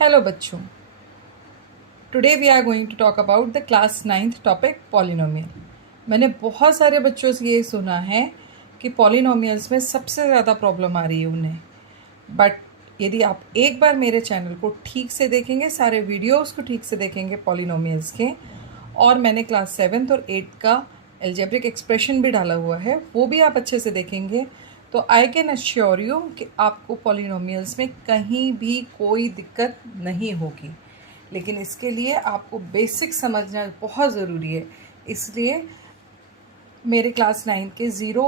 Hello बच्चों, today we are going to talk about the class 9th topic polynomial. मैंने बहुत सारे बच्चों से ये सुना है कि पॉलिनोमियल्स में सबसे ज़्यादा प्रॉब्लम आ रही है उन्हें। बट यदि आप एक बार मेरे चैनल को ठीक से देखेंगे, सारे वीडियोस को ठीक से देखेंगे पॉलिनोमियल्स के, और मैंने क्लास 7th और 8th का एल्जेब्रिक एक्सप्रेशन भी डाला हुआ है, वो भी आप अच्छे से देखेंगे, तो आई कैन अश्योर यू कि आपको पॉलिनोमियल्स में कहीं भी कोई दिक्कत नहीं होगी। लेकिन इसके लिए आपको बेसिक समझना बहुत ज़रूरी है। इसलिए मेरे क्लास 9 के ज़ीरो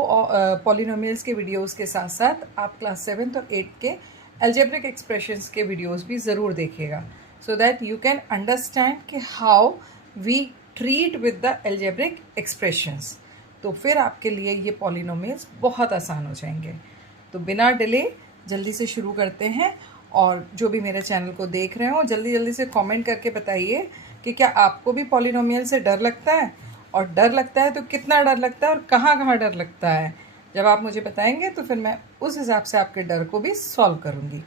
पॉलिनोमियल्स के वीडियोस के साथ साथ आप क्लास 7th और 8th के एल्जेब्रिक एक्सप्रेशंस के वीडियोस भी ज़रूर देखिएगा, so that you can understand कि how we treat with the algebraic expressions. तो फिर आपके लिए ये पॉलिनोमियल्स बहुत आसान हो जाएंगे। तो बिना डिले जल्दी से शुरू करते हैं, और जो भी मेरे चैनल को देख रहे हो जल्दी जल्दी से कमेंट करके बताइए कि क्या आपको भी पॉलिनोमियल से डर लगता है, और डर लगता है तो कितना डर लगता है और कहाँ कहाँ डर लगता है। जब आप मुझे बताएंगे तो फिर मैं उस हिसाब से आपके डर को भी सॉल्व करूँगी।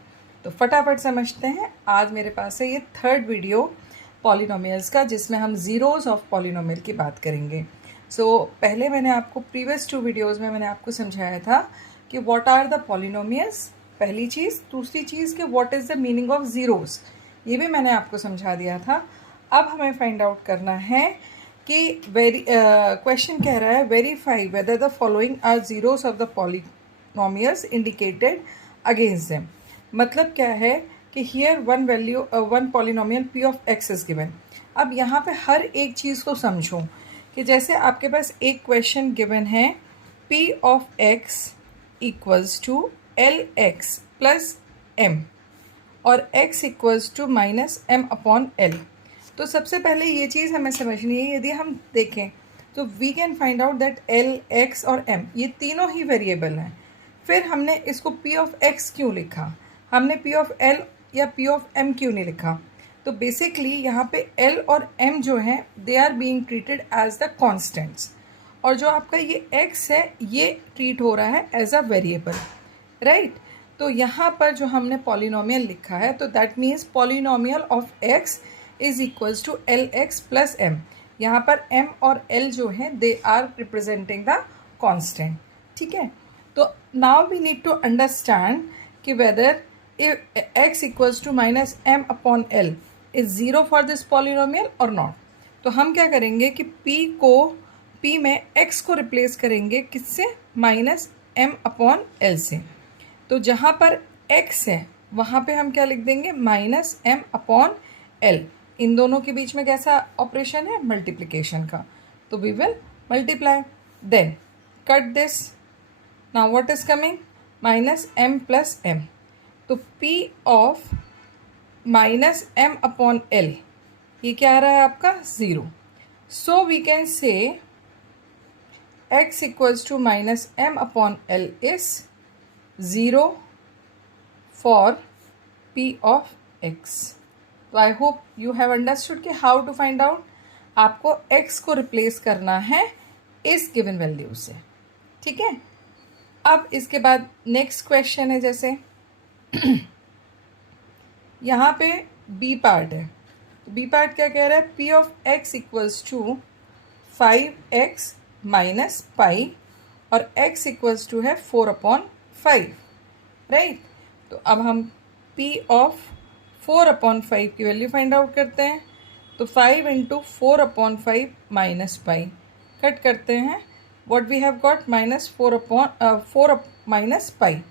तो फटाफट समझते हैं। आज मेरे पास है ये 3rd वीडियो पॉलिनोमियल्स का, जिसमें हम ज़ीरोज़ ऑफ पॉलिनोमियल की बात करेंगे। पहले मैंने आपको प्रीवियस 2 वीडियोज़ में मैंने आपको समझाया था कि व्हाट आर द पॉलिनोमियल्स, पहली चीज़। दूसरी चीज़ कि what is the meaning of zeros, ये भी मैंने आपको समझा दिया था। अब हमें फाइंड आउट करना है कि क्वेश्चन कह रहा है verify whether the following are zeros of the polynomials indicated against them. मतलब क्या है कि here one polynomial P of X is given. अब यहाँ पे हर एक चीज़ को समझो कि जैसे आपके पास एक क्वेश्चन गिवन है P of X equals to L X plus M और x equals to minus M upon L. तो सबसे पहले ये चीज़ हमें समझनी है। यदि हम देखें तो we can find out that L, X और एम ये तीनों ही वेरिएबल हैं। फिर हमने इसको पी ऑफ एक्स क्यों लिखा, हमने पी ऑफ एल या पी ऑफ एम क्यों नहीं लिखा? तो बेसिकली यहाँ पे एल और एम जो हैं they are being treated as the constants, और जो आपका ये x है ये ट्रीट हो रहा है एज अ वेरिएबल, राइट। तो यहाँ पर जो हमने पॉलिनोमियल लिखा है तो that means polynomial of x is equals to L X plus M. यहाँ पर m और l जो हैं they are representing the constant, ठीक है। तो now we need to understand कि whether x equals to minus M upon L is zero for this polynomial और नॉट। तो हम क्या करेंगे कि p में x को रिप्लेस करेंगे किससे, माइनस एम अपॉन एल से। तो जहाँ पर x है वहाँ पे हम क्या लिख देंगे, माइनस एम अपॉन एल। इन दोनों के बीच में कैसा ऑपरेशन है, मल्टीप्लिकेशन का। तो we will multiply, then cut this. Now what is coming, minus M plus M. तो p of minus M upon L ये क्या आ रहा है आपका, zero. So we can say x equals to minus M upon L is zero for p of x। तो I hope you have understood कि how to find out. आपको x को रिप्लेस करना है इस गिवन वैल्यू से, ठीक है। अब इसके बाद नेक्स्ट क्वेश्चन है, जैसे यहाँ पे b पार्ट है। तो b पार्ट क्या कह रहा है, p of x equals to 5x minus pi और x इक्वल्स टू है 4 अपॉन 5, राइट। तो अब हम p ऑफ 4 अपॉन 5 की वैल्यू फाइंड आउट करते हैं। तो 5 into 4 upon 5 minus pi, cut करते हैं, what we have got, minus 4 minus pi.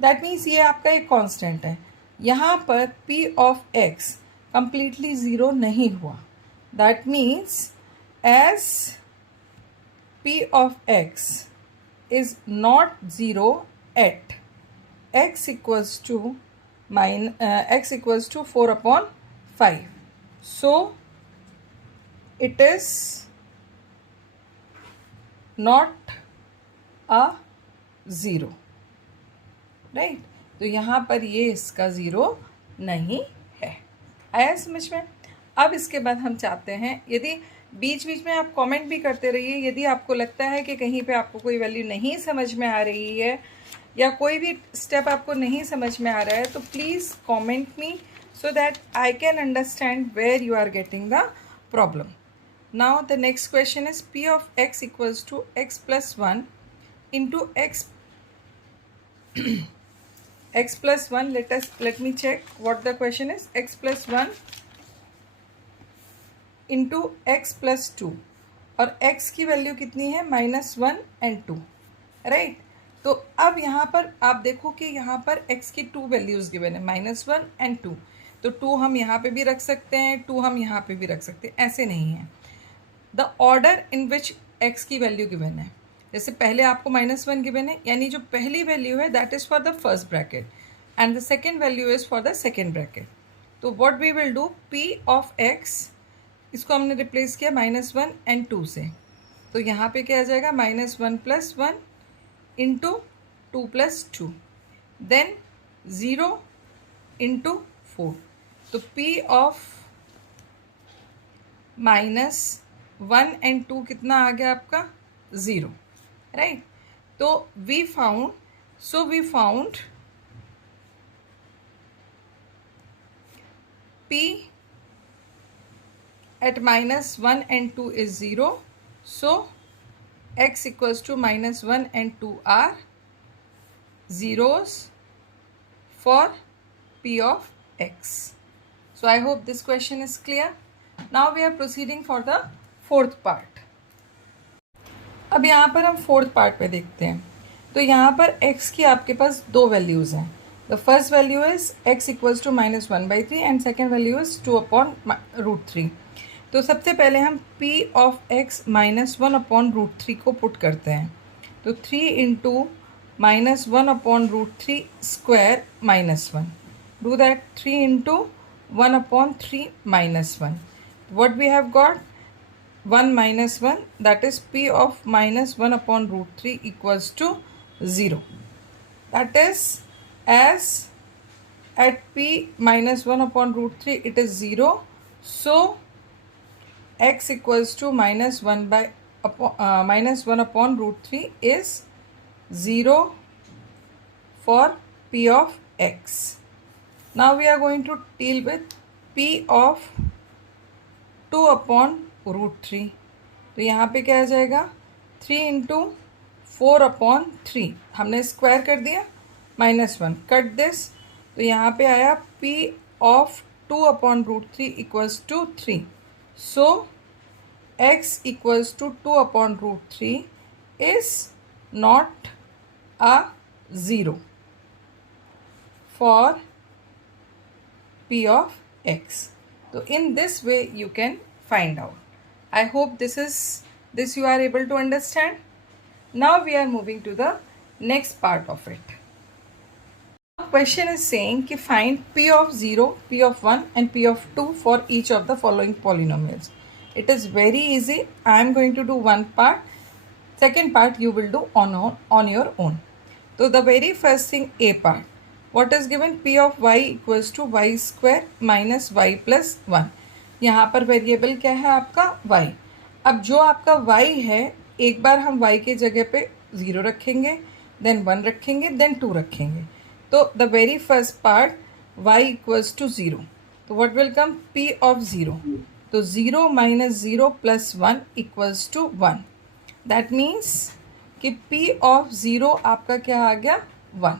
That means ये आपका एक कांस्टेंट है। यहाँ पर p of x completely zero नहीं हुआ। That means as p of x is not 0 at x equals to x equals to 4 upon 5. So it is not a 0, right? तो यहाँ पर ये इसका ज़ीरो नहीं है। आया समझ में? अब इसके बाद हम चाहते हैं, यदि बीच बीच में आप कमेंट भी करते रहिए, यदि आपको लगता है कि कहीं पे आपको कोई वैल्यू नहीं समझ में आ रही है या कोई भी स्टेप आपको नहीं समझ में आ रहा है तो please comment me so that I can understand where you are getting the problem. Now the next question is P of x equals to x plus 1 into x x plus 1. Let me check what the question is. X plus 1 into x plus 2 और x की value कितनी है -1 and 2, right. तो अब यहाँ पर आप देखो कि यहाँ पर x की 2 वैल्यूज़ गिवन है, -1 and 2. तो 2 हम यहाँ पे भी रख सकते हैं, 2 हम यहाँ पे भी रख सकते हैं, ऐसे नहीं है. The order in which x की वैल्यू गिवन है, जैसे पहले आपको -1 गिवन है, यानी जो पहली वैल्यू है that is for the first bracket and the second value is for the second bracket. तो what we will do, p of x, इसको हमने रिप्लेस किया -1 and 2 से. तो यहाँ पे क्या आ जाएगा, -1 + 1 इंटू 2 + 2, देन 0 इंटू 4. तो p ऑफ -1 and 2 कितना आ गया आपका, 0, राइट. तो we found p at -1 and 2 is 0. So x equals to -1 and 2 are zeros for p of x. So I hope this question is clear. Now we are proceeding for the fourth part. अब यहाँ पर हम fourth part पे देखते हैं. तो यहाँ पर x की आपके पास दो वैल्यूज़ हैं. The first value is x equals to -1/3 and second value is 2/√3. तो सबसे पहले हम p of x -1/√3 को पुट करते हैं. तो 3 into -1/√3 square -1. Do that, 3 into 1/3 -1. What we have got, 1 - 1, that is p of -1/√3 equals to 0. That is, as at p -1/√3 it is 0, so x equals to -1/√3 is 0 for p of x. Now we are going to deal with p of 2/√3. तो यहाँ पे क्या आ जाएगा, 3 into 4/3, हमने square कर दिया, -1, cut this. तो यहाँ पे आया p of 2/√3 equals to 3. So x equals to 2/√3 is not a 0 for p of x. So in this way you can find out. I hope this you are able to understand. Now we are moving to the next part of it. Question is saying कि find p of 0, p of 1 and p of 2 for each of the following polynomials. It is very easy. I am going to do one part. Second part you will do on your own. So the very first thing, A part. What is given, p of y equals to y square minus y plus 1. यहाँ पर variable क्या है आपका, y. अब जो आपका y है, एक बार हम y के जगह पे 0 रखेंगे, देन 1 रखेंगे, देन 2 रखेंगे. तो the very first part y equals to 0. तो what will come, p of 0. तो 0 - 0 + 1 इक्वल्स टू 1. दैट मीन्स कि p ऑफ 0 आपका क्या आ गया, 1,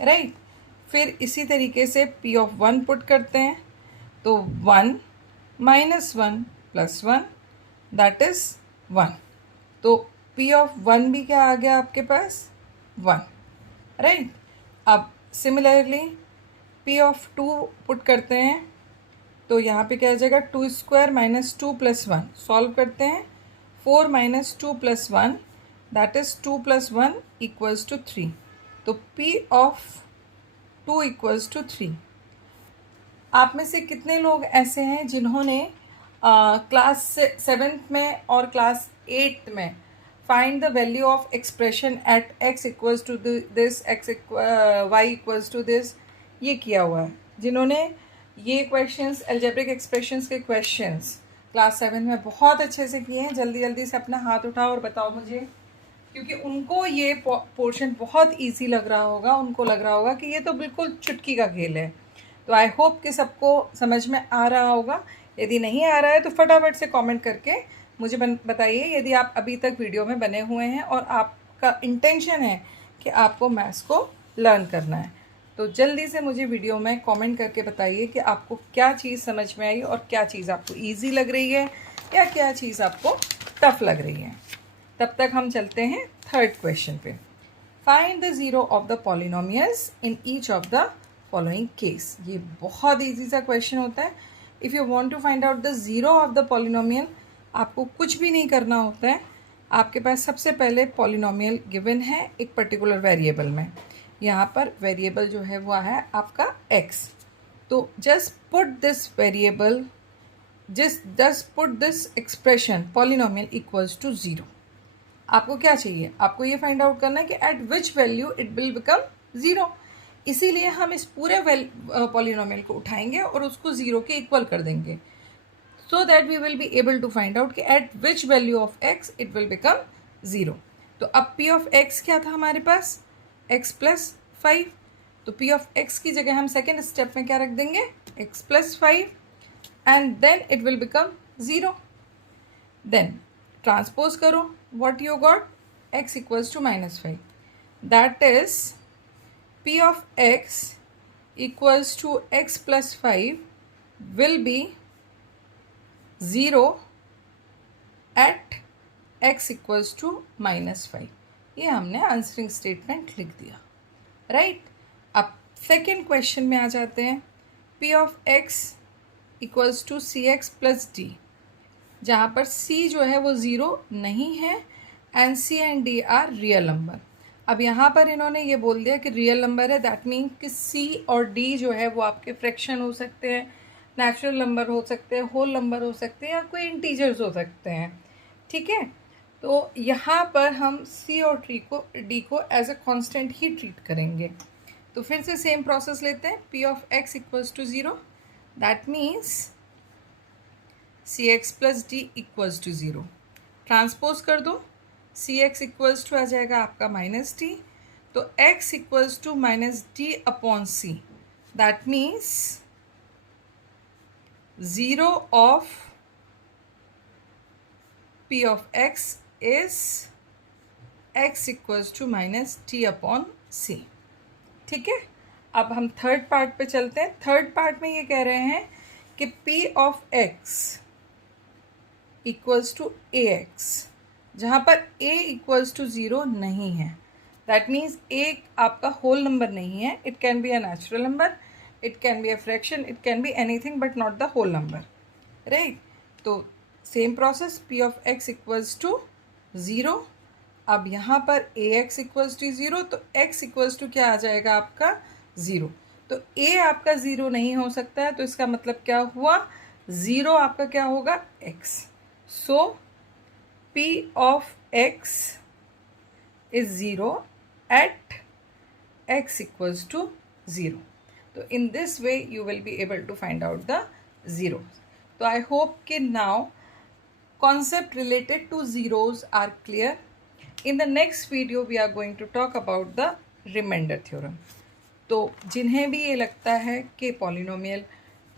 राइट. फिर इसी तरीके से p ऑफ 1 पुट करते हैं. तो 1 - 1 + 1 दैट इज़ 1. तो p ऑफ 1 भी क्या आ गया आपके पास, 1, राइट. अब सिमिलरली p ऑफ 2 पुट करते हैं. तो यहाँ पे क्या आ जाएगा, 2² - 2 + 1 सॉल्व करते हैं. 4 - 2 + 1 दैट इज़ 2 + 1 इक्वल्स टू 3. तो p ऑफ 2 इक्वल्स टू 3. आप में से कितने लोग ऐसे हैं जिन्होंने क्लास 7th में और क्लास 8th में find the value of expression at x equals to this, y equals to this, ये किया हुआ है. जिन्होंने ये क्वेश्चंस, अलजेब्रिक एक्सप्रेशंस के क्वेश्चंस क्लास 7 में बहुत अच्छे से किए हैं, जल्दी जल्दी से अपना हाथ उठाओ और बताओ मुझे, क्योंकि उनको ये पोर्शन बहुत इजी लग रहा होगा. उनको लग रहा होगा कि ये तो बिल्कुल चुटकी का खेल है. तो आई होप कि सबको समझ में आ रहा होगा। यदि नहीं आ रहा है तो फटाफट से कमेंट करके मुझे बताइए, यदि आप अभी तक वीडियो में बने हुए हैं और आपका इंटेंशन है कि आपको मैथ्स को लर्न करना है, तो जल्दी से मुझे वीडियो में कमेंट करके बताइए कि आपको क्या चीज़ समझ में आई और क्या चीज़ आपको ईजी लग रही है या क्या चीज़ आपको टफ लग रही है। तब तक हम चलते हैं थर्ड क्वेश्चन पे। Find the zero of the polynomials in each of the following case. ये बहुत ईजी सा क्वेश्चन होता है। If you want to find out the zero of the polynomial, आपको कुछ भी नहीं करना होता है। आपके पास सबसे पहले पॉलिनोमियल गिवन है एक पर्टिकुलर वेरिएबल में। यहाँ पर वेरिएबल जो है वो है आपका x। तो just put this variable, just put this expression polynomial equals to 0। आपको क्या चाहिए? आपको ये फाइंड आउट करना है कि at which value it will become 0। इसीलिए हम इस पूरे पॉलिनोमियल को उठाएंगे और उसको 0 के इक्वल कर देंगे, so that we will be able to find out कि at which value of x it will become 0। तो अब p ऑफ x क्या था हमारे पास? x plus 5। तो p ऑफ x की जगह हम सेकेंड स्टेप में क्या रख देंगे? x plus 5 and then it will become 0। Then transpose करो, what you got? x equals to -5. That is p of x equals to x plus 5 will be 0 at x equals to -5. ये हमने answering statement लिख दिया, right. अब second question में आ जाते हैं। p of x equals to C X plus D, जहाँ पर c जो है वो 0 नहीं है and c and d are real number. अब यहाँ पर इन्होंने ये बोल दिया कि रियल नंबर है, दैट मीन कि c और d जो है वो आपके फ्रैक्शन हो सकते हैं, नेचुरल नंबर हो सकते हैं, होल नंबर हो सकते हैं या कोई इंटीजर्स हो सकते हैं, ठीक है। तो यहाँ पर हम c और d को एज अ कांस्टेंट ही ट्रीट करेंगे। तो फिर से सेम प्रोसेस लेते हैं। p of x equals to 0, that means C X plus D equals to 0। Transpose कर दो, सी एक्स इक्वल्स टू आ जाएगा आपका माइनस डी, तो x equals to minus D upon C, that means 0 of p of x is x equals to minus D upon C, ठीक है। अब हम थर्ड पार्ट पे चलते हैं। थर्ड पार्ट में ये कह रहे हैं कि p of x equals to A X, जहाँ पर a इक्वल्स टू 0 नहीं है, दैट मीन्स a आपका होल नंबर नहीं है। It can be a natural number, it can be a fraction, it can be anything but not the whole number, right. तो same process, p of x equals to 0। अब यहाँ पर ए x equals to 0, तो x equals to क्या आ जाएगा आपका 0। तो a आपका 0 नहीं हो सकता है, तो इसका मतलब क्या हुआ? 0 आपका क्या होगा? x। So p of x is 0 at x equals to 0. So in this way you will be able to find out the zeros. So I hope कि now concept related to zeros are clear. In the next video we are going to talk about the remainder theorem. तो जिन्हें भी ये लगता है कि polynomial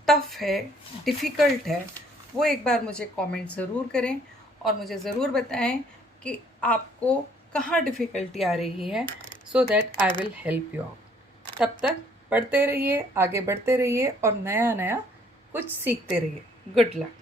tough है, difficult है, वो एक बार मुझे कमेंट ज़रूर करें और मुझे ज़रूर बताएं कि आपको कहाँ डिफ़िकल्टी आ रही है, so that I will help you out. तब तक पढ़ते रहिए, आगे बढ़ते रहिए और नया नया कुछ सीखते रहिए। Good luck.